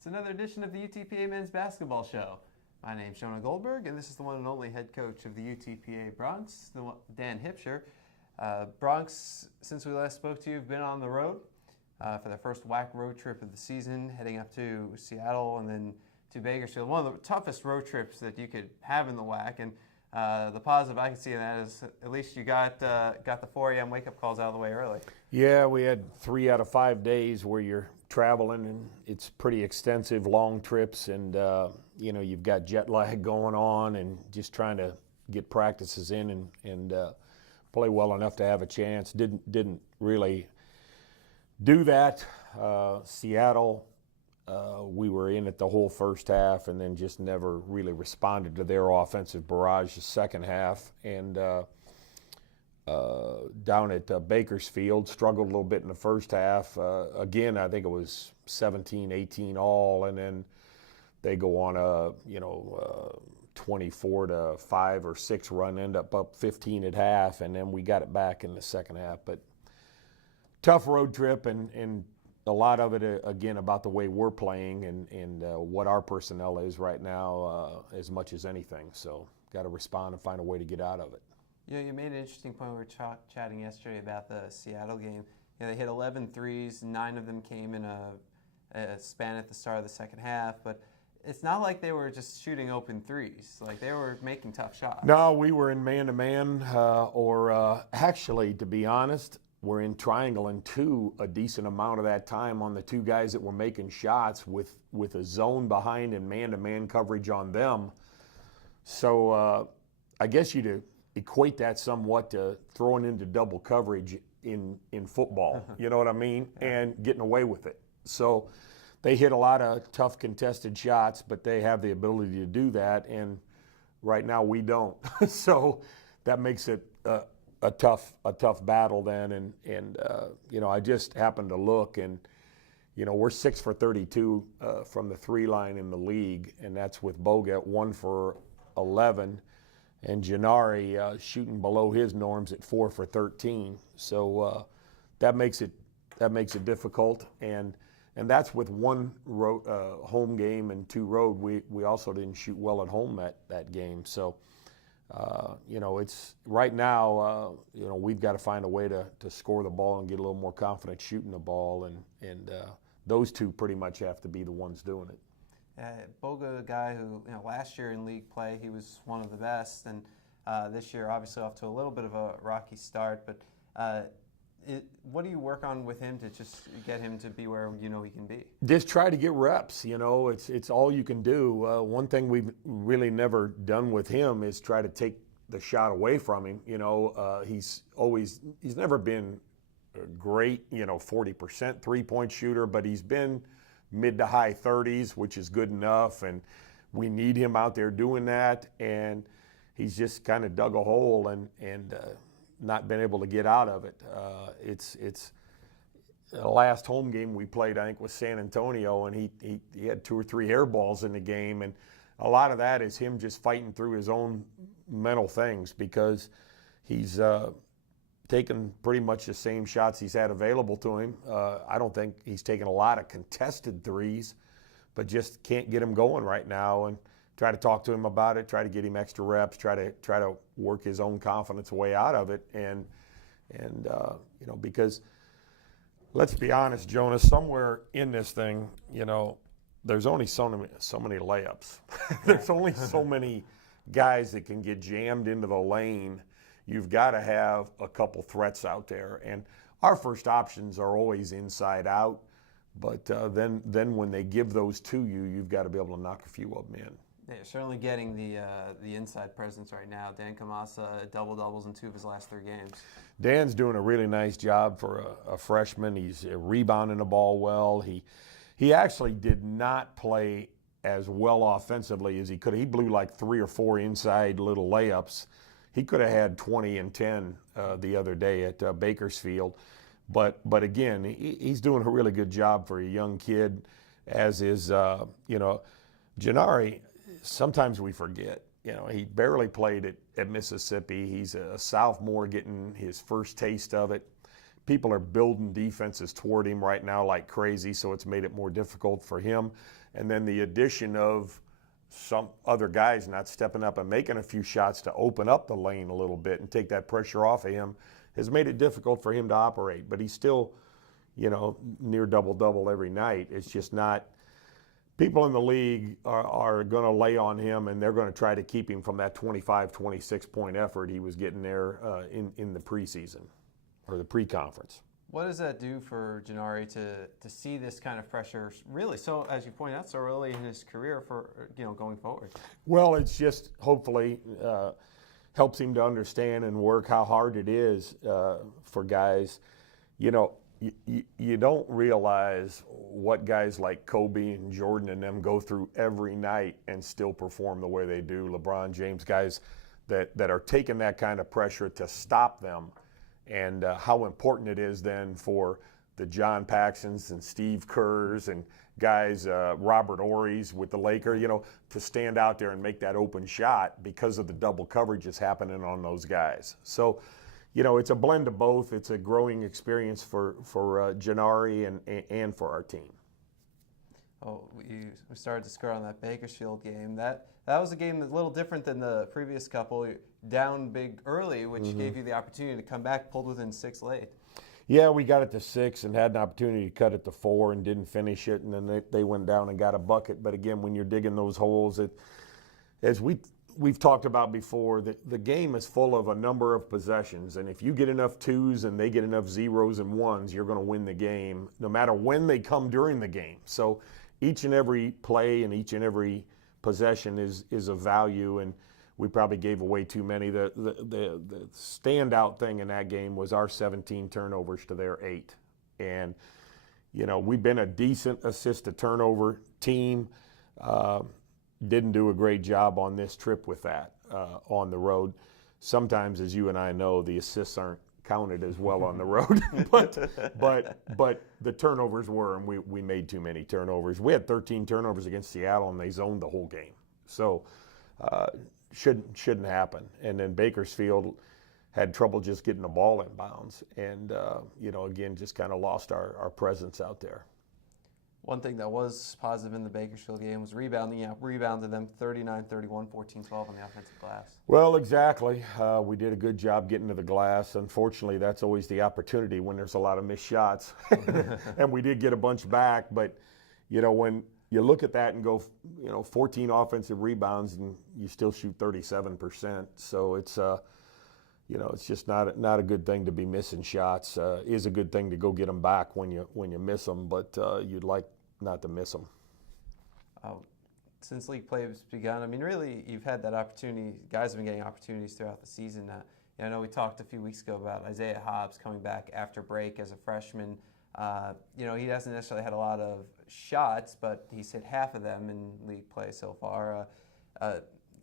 It's another edition of the UTPA Men's Basketball Show. My name's Jonah Goldberg, and this is the one and only head coach of the UTPA Bronx, Dan Hipsher. Bronx, since we last spoke to you, have been on the road for their first WAC road trip of the season, heading up to Seattle and then to Bakersfield. One of the toughest road trips that you could have in the WAC, and the positive I can see in that is at least you got the 4 a.m. wake-up calls out of the way early. Yeah, we had 3 out of 5 days where you're traveling, and it's pretty extensive, long trips, and you've got jet lag going on, and just trying to get practices in and play well enough to have a chance. Didn't really do that. Seattle, we were in it the whole first half, and then just never really responded to their offensive barrage the second half. And down at Bakersfield, struggled a little bit in the first half. Again, I think it was 17-18 all, and then they go on a 24-5 or 6 run, end up 15 at half, and then we got it back in the second half. But tough road trip, and a lot of it again about the way we're playing and what our personnel is right now, as much as anything. So got to respond and find a way to get out of it. You made an interesting point. We were chatting yesterday about the Seattle game. They hit 11 threes, 9 of them came in a span at the start of the second half, but it's not like they were just shooting open threes. Like, they were making tough shots. No, we were in man-to-man, or actually, to be honest, we're in triangle and 2 a decent amount of that time on the 2 guys that were making shots with a zone behind and man-to-man coverage on them. So I guess you'd equate that somewhat to throwing into double coverage in football, you know what I mean, and getting away with it. So they hit a lot of tough contested shots, but they have the ability to do that, and right now we don't. So that makes it a tough battle then, and I just happened to look, and we're 6 for 32 from the 3 line in the league, and that's with Boga 1 for 11. And Gennari shooting below his norms at 4 for 13. So that makes it difficult, and that's with 1 home game and 2 road. We also didn't shoot well at home that game. So it's right now. We've got to find a way to score the ball and get a little more confident shooting the ball, and those 2 pretty much have to be the ones doing it. Boga, a guy who, last year in league play, he was one of the best, and this year obviously off to a little bit of a rocky start, but what do you work on with him to just get him to be where he can be? Just try to get reps, it's all you can do. One thing we've really never done with him is try to take the shot away from him. He's never been a great, 40% three-point shooter, but he's been mid to high 30s, which is good enough, and we need him out there doing that, and he's just kind of dug a hole and not been able to get out of it. It's the last home game we played, I think, was San Antonio, and he had 2 or 3 air balls in the game, and a lot of that is him just fighting through his own mental things, because he's taken pretty much the same shots he's had available to him. I don't think he's taken a lot of contested threes, but just can't get him going right now. And try to talk to him about it, try to get him extra reps, try to work his own confidence way out of it. And because let's be honest, Jonah, somewhere in this thing, there's only so many layups. There's only so many guys that can get jammed into the lane. You've got to have a couple threats out there, and our first options are always inside out. But then when they give those to you, you've got to be able to knock a few of them in. Yeah, you're certainly getting the inside presence right now. Dan Kamasa, double-doubles in 2 of his last 3 games. Dan's doing a really nice job for a freshman. He's rebounding the ball well. He actually did not play as well offensively as he could. He blew like 3 or 4 inside little layups. He could have had 20 and 10 the other day at Bakersfield. But again, he's doing a really good job for a young kid, as is, Gennari. Sometimes we forget, he barely played at Mississippi. He's a sophomore getting his first taste of it. people are building defenses toward him right now like crazy, so it's made it more difficult for him. And then the addition of some other guys not stepping up and making a few shots to open up the lane a little bit and take that pressure off of him has made it difficult for him to operate. But he's still, near double-double every night. It's just not – people in the league are going to lay on him, and they're going to try to keep him from that 25, 26-point effort he was getting there in the preseason or the pre-conference. What does that do for Gennari to see this kind of pressure really, so as you point out, so early in his career for going forward? Well, it's just hopefully helps him to understand and work how hard it is for guys. You don't realize what guys like Kobe and Jordan and them go through every night and still perform the way they do. LeBron James, guys that are taking that kind of pressure to stop them. And how important it is then for the John Paxsons and Steve Kerrs and guys, Robert Ory's with the Lakers, to stand out there and make that open shot because of the double coverage that's happening on those guys. So, it's a blend of both. It's a growing experience for Gennari and for our team. Oh, we started to score on that Bakersfield game. That was a game that's a little different than the previous couple. Down big early, which gave you the opportunity to come back, pulled within 6 late. Yeah, we got it to 6 and had an opportunity to cut it to 4 and didn't finish it, and then they went down and got a bucket. But again, when you're digging those holes, as we've talked about before, the game is full of a number of possessions, and if you get enough 2s and they get enough 0s and 1s, you're going to win the game, no matter when they come during the game. So each and every play and each and every possession is of value, and we probably gave away too many. The standout thing in that game was our 17 turnovers to their 8. And, we've been a decent assist to turnover team. Didn't do a great job on this trip with that on the road. Sometimes, as you and I know, the assists aren't counted as well on the road, but the turnovers were, and we made too many turnovers. We had 13 turnovers against Seattle, and they zoned the whole game. So shouldn't happen. And then Bakersfield had trouble just getting the ball in bounds, and again, just kind of lost our presence out there. One thing that was positive in the Bakersfield game was rebounding. Rebounded them 39-31, 14-12 on the offensive glass. Well, exactly. We did a good job getting to the glass. Unfortunately, that's always the opportunity when there's a lot of missed shots. And we did get a bunch back, but, when you look at that and go, 14 offensive rebounds and you still shoot 37%. So it's, it's just not a good thing to be missing shots. Is a good thing to go get them back when you miss them, but you'd like not to miss them. Since league play has begun, really, you've had that opportunity. Guys have been getting opportunities throughout the season. I know we talked a few weeks ago about Isaiah Hobbs coming back after break as a freshman. He hasn't necessarily had a lot of shots, but he's hit half of them in league play so far.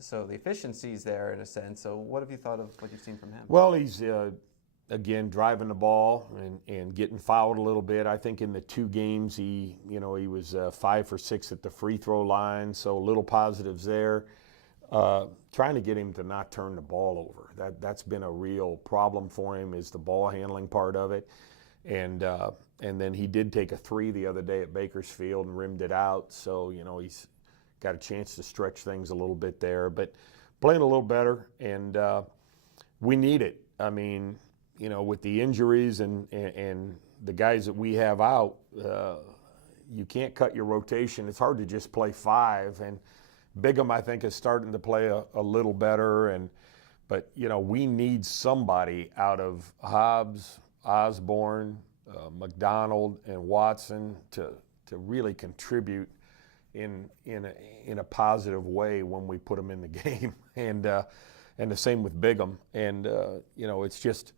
So the efficiency's there in a sense. So what have you thought of what you've seen from him? Well, he's, again, driving the ball and getting fouled a little bit. I think in the 2 games he was 5 for 6 at the free throw line, so little positives there. Trying to get him to not turn the ball over. That's been a real problem for him, is the ball handling part of it. And then he did take a 3 the other day at Bakersfield and rimmed it out, so he's got a chance to stretch things a little bit there, but playing a little better, and we need it. With the injuries and the guys that we have out, you can't cut your rotation. It's hard to just play 5, and Bigham, I think, is starting to play a little better, but we need somebody out of Hobbs, Osborne, McDonald, and Watson to really contribute in a positive way when we put them in the game, and the same with Bigham. And it's just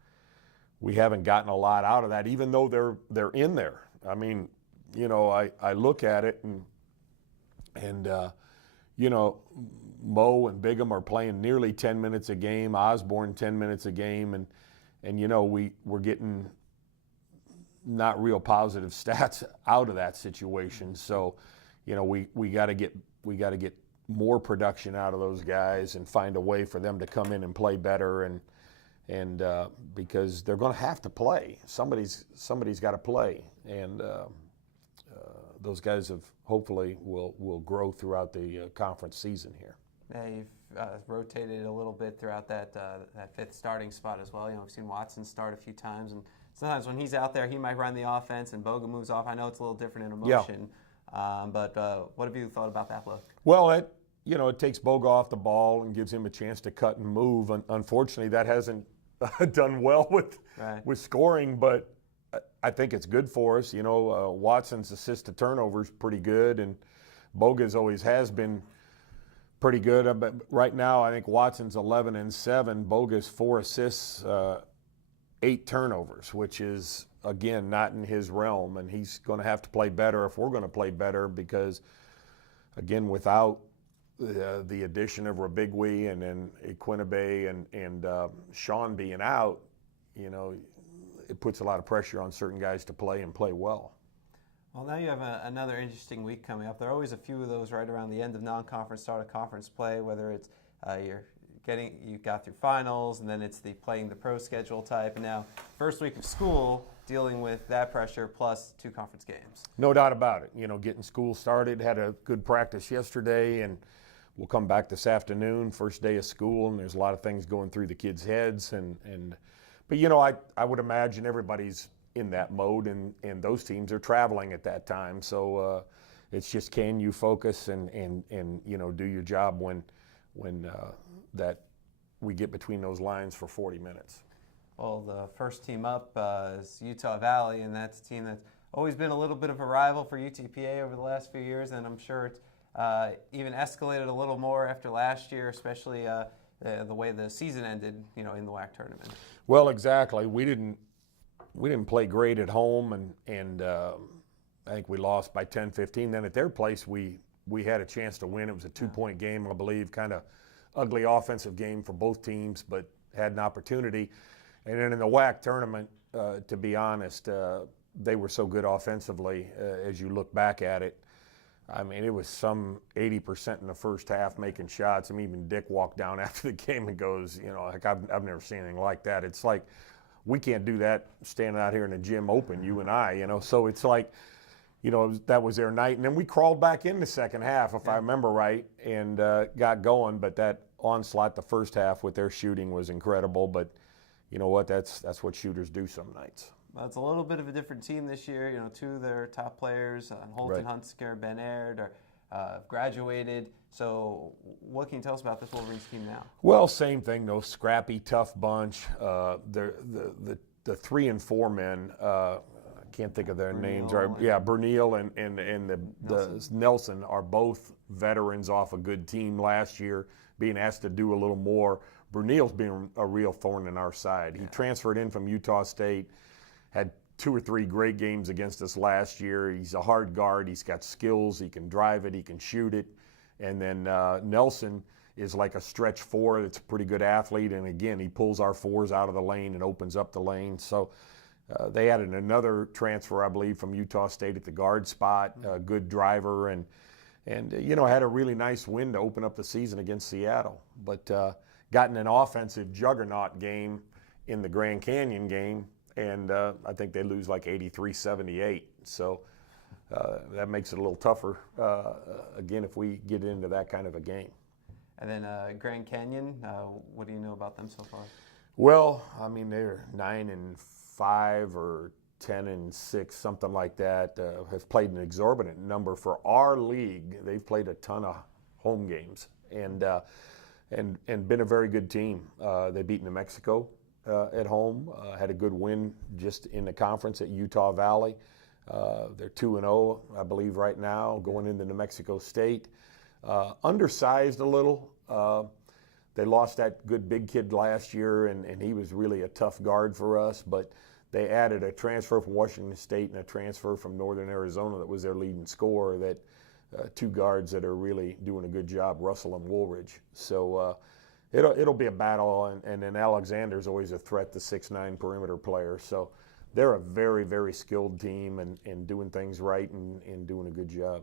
we haven't gotten a lot out of that, even though they're in there. I look at it and Mo and Bigham are playing nearly 10 minutes a game, Osborne 10 minutes a game, and we're getting not real positive stats out of that situation. So, we got to get more production out of those guys and find a way for them to come in and play better. and because they're going to have to play. Somebody's got to play, and those guys hopefully will grow throughout the conference season here. Yeah, you've rotated a little bit throughout that fifth starting spot as well. We've seen Watson start a few times, and sometimes when he's out there, he might run the offense, and Boga moves off. I know it's a little different in a motion, but what have you thought about that look? Well, it takes Boga off the ball and gives him a chance to cut and move. And unfortunately, that hasn't done well with scoring, but I think it's good for us. Watson's assist to turnover is pretty good, and Boga's always has been pretty good. But right now, I think Watson's 11-7, Boga's 4 assists, 8 turnovers, which is, again, not in his realm, and he's going to have to play better if we're going to play better because, again, without the addition of Rabigui and then Equinabe and Sean being out, it puts a lot of pressure on certain guys to play and play well. Well, now you have another interesting week coming up. There are always a few of those right around the end of non-conference, start of conference play, whether it's you got through finals, and then it's the playing the pro schedule type, and now first week of school, dealing with that pressure plus 2 conference games. No doubt about it. Getting school started, had a good practice yesterday, and we'll come back this afternoon, first day of school, and there's a lot of things going through the kids' heads. But I would imagine everybody's in that mode, and those teams are traveling at that time. So it's just, can you focus and do your job when that we get between those lines for 40 minutes. Well, the first team up is Utah Valley, and that's a team that's always been a little bit of a rival for UTPA over the last few years, and I'm sure it's even escalated a little more after last year, especially the way the season ended, in the WAC tournament. Well, exactly. We didn't play great at home, and I think we lost by 10-15. Then at their place, we had a chance to win. It was a 2-point game, I believe, kind of ugly offensive game for both teams, but had an opportunity. And then in the WAC tournament, to be honest, they were so good offensively as you look back at it. I mean, it was some 80% in the first half making shots. I mean, even Dick walked down after the game and goes, I've never seen anything like that. It's like, we can't do that standing out here in the gym open, you and I, So it's like, that was their night. And then we crawled back in the second half, if I remember right, and got going. But that onslaught the first half with their shooting was incredible. But you know what? That's what shooters do some nights. Well, it's a little bit of a different team this year. 2 of their top players, Holton Hunsker, Ben Aird, are graduated. So what can you tell us about this Wolverines team now? Well, same thing, though. Scrappy, tough bunch. The 3 and 4 men, I can't think of their names. Bernil and the Nelson are both veterans off a good team last year, being asked to do a little more. Bernil's been a real thorn in our side. He transferred in from Utah State, had 2 or 3 great games against us last year. He's a hard guard. He's got skills. He can drive it. He can shoot it. And then Nelson is like a stretch 4 that's a pretty good athlete. And again, he pulls our 4s out of the lane and opens up the lane. So they added another transfer, I believe, from Utah State at the guard spot, a good driver, and had a really nice win to open up the season against Seattle. But got in an offensive juggernaut game in the Grand Canyon game, and I think they lose like 83-78. So that makes it a little tougher, again, if we get into that kind of a game. And then Grand Canyon, what do you know about them so far? Well, I mean, they're 9-5 or 10-6, something like that. Have played an exorbitant number for our league. They've played a ton of home games and been a very good team. They beat New Mexico at home. Had a good win just in the conference at Utah Valley. They're 2-0, I believe, right now, going into New Mexico State. Undersized a little. They lost that good big kid last year, and he was really a tough guard for us. But they added a transfer from Washington State and a transfer from Northern Arizona that was their leading scorer. That 2 guards that are really doing a good job, Russell and Woolridge. So it'll be a battle, and then Alexander's always a threat, the 6'9" perimeter player. So they're a very, very skilled team and doing things right and doing a good job.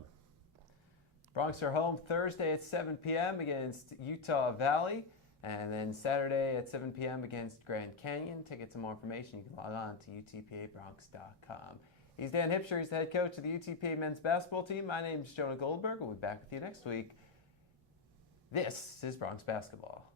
Broncs are home Thursday at 7 p.m. against Utah Valley. And then Saturday at 7 p.m. against Grand Canyon. To get some more information, you can log on to UTPABronx.com. He's Dan Hipsher. He's the head coach of the UTPA men's basketball team. My name is Jonah Goldberg. We'll be back with you next week. This is Bronx Basketball.